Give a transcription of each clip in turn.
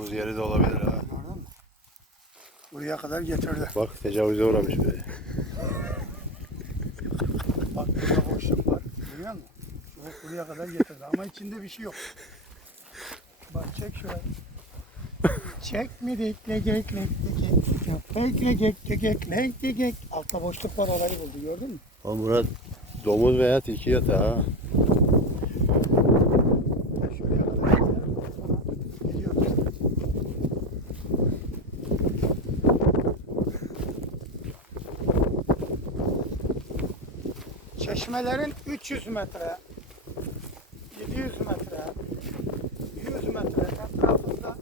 Domuz yeri de olabilir ha. Buraya kadar getirdi. Bak tecavüze uğramış be. Bak burada boşluk var. Görüyor musun? Soğuk buraya kadar getirdi ama içinde bir şey yok. Bak çek şurayı. Çek mi dik legek legek legek legek lek legek Altta boşluk var orayı buldu gördün mü? Oğlum Murat domuz veya tilki yatağı ha. Çeşmelerin 300 metre, 700 metre, 100 metre etrafında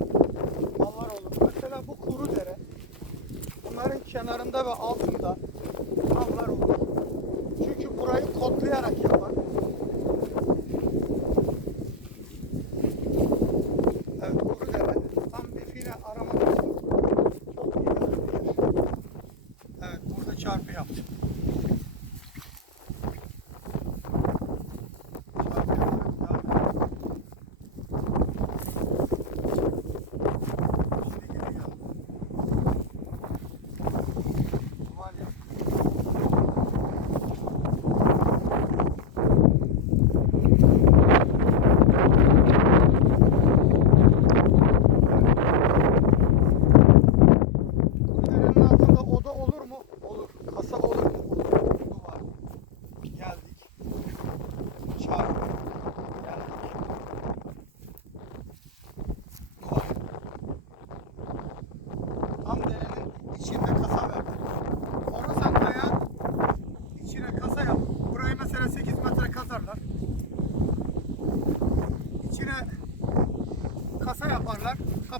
mallar olur. Mesela bu kuru dere. Bunların kenarında ve altında mallar olur. Çünkü burayı kodlayarak yapar. Evet, Kurudere tam define aramak için. Evet, burada çarpı yaptım.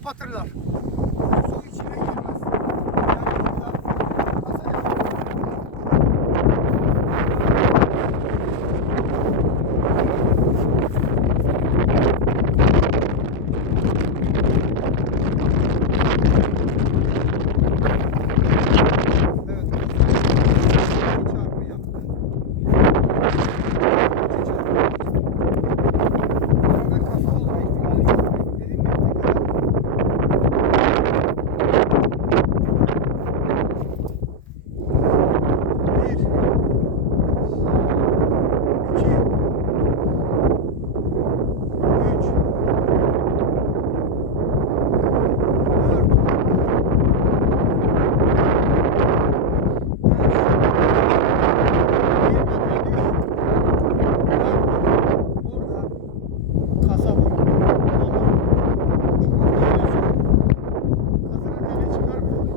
Kapatırlar. Su içine girmez. Yani burada kasa yaparlar. Evet. İki çarpı yaptı. İki çarpı yaptı. Burada kasa olma ihtimali çok büyük. Dediğim gibi tekrar Bir, iki, üç, dört, Burada kasa var. Ama çukur böylesi. Kazanırken ne çıkarmıyor.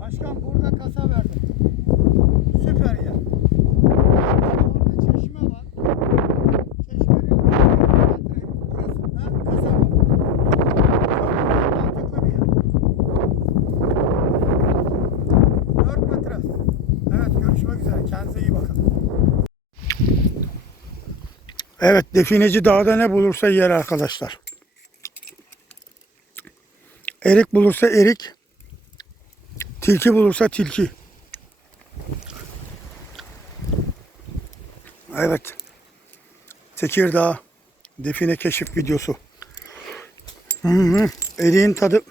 Başkan burada kasa verdim. Süper yer. Orada çeşme var. Çeşmenin 100 metre burasında kasa var. Mantıklı bir yer. 4 metre. Evet görüşmek üzere. Kendinize iyi bakın. Evet defineci dağda ne bulursa yer arkadaşlar. Erik bulursa erik. Tilki bulursa tilki. Evet. Tekirdağ define keşif videosu. Eriğin tadı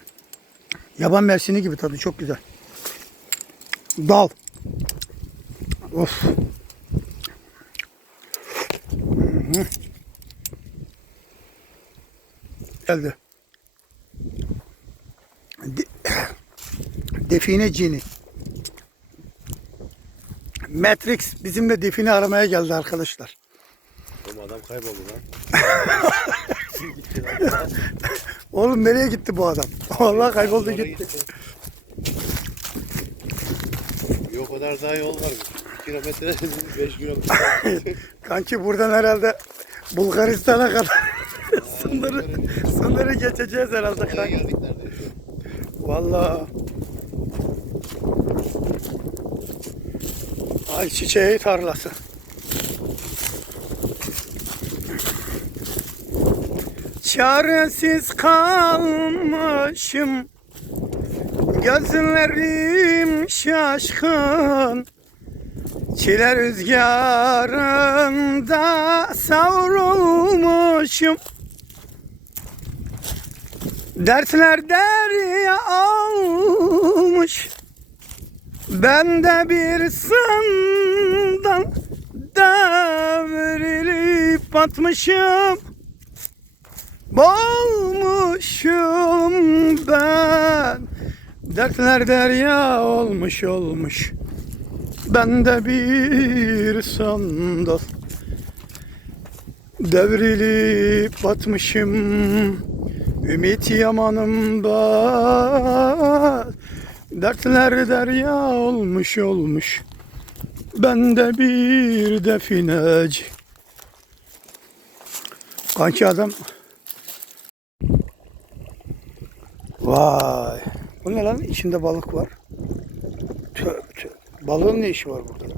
yaban mersini gibi tadı çok güzel. Dal. Of. Hı. Geldi. De- define cini. Matrix bizimle define aramaya geldi arkadaşlar. Oğlum adam kayboldu lan. Oğlum nereye gitti bu adam? Vallahi kayboldu Oraya gitti. Yok o kadar daha yol var. 2 kilometre 5 kilometre. Kanki buradan herhalde Bulgaristan'a kadar sınırı, sınırı geçeceğiz herhalde kanki. Vallahi. Ay çiçeği tarlası. Çaresiz kalmışım Gözlerim şaşkın Çile rüzgarında savrulmuşum. Dersler derya almış Ben de bir sandal devrilip batmışım. Boğulmuşum ben. Dertler derya olmuş olmuş Ben de bir sandal. Devrilip batmışım Ümit yamanımda. Dertler derya olmuş olmuş Ben de bir defineci. Kanki adam. Vay Bu ne lan? İçinde balık var Balığın ne işi var burada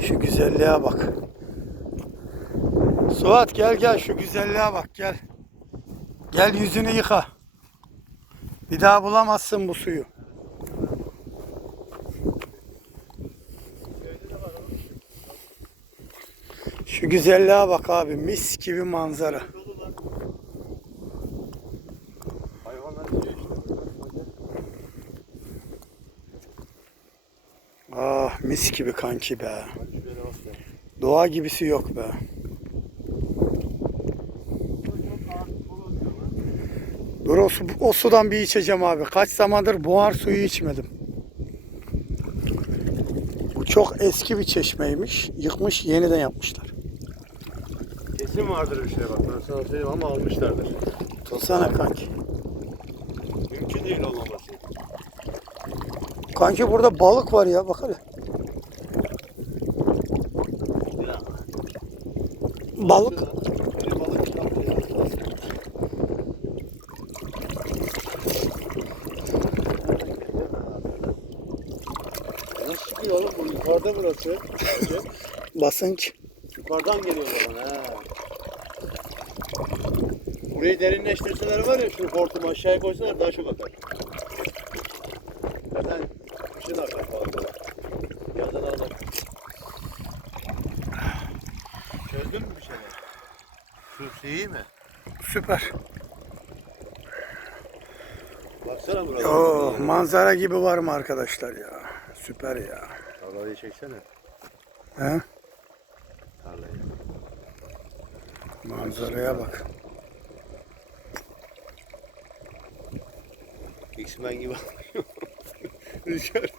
Şu güzelliğe bak. Suat gel gel şu güzelliğe bak gel. Gel yüzünü yıka. Bir daha bulamazsın bu suyu. Şu güzelliğe bak abi mis gibi manzara. Mis gibi kanki be. Doğa gibisi yok be. Dur o, su, o sudan bir içeceğim abi. Kaç zamandır buhar suyu içmedim. Bu çok eski bir çeşmeymiş. Yıkmış yeniden yapmışlar. Kesin vardır bir şey bak ben sana söyleyeyim ama almışlardır. Tutsana kanki. Mümkün değil olmaması. Kanki burada balık var ya bak hele. Balık. Nasıl oğlum bu yukarıda burası. Basınç. Yukarıdan geliyor zaman ha. Burayı derinleştirseler var ya şu hortumu aşağıya koysalar daha çok akar. Zaten kışın akar fazla. Yazın alır. Çözdün mü bir şeyler? Şu şey iyi mi? Süper. Baksana burada. Oo, manzara gibi var mı arkadaşlar ya? Süper ya. Tarlayı çeksene. He? Tarlayı. Manzaraya bak. X-Men gibi. Rüzgar.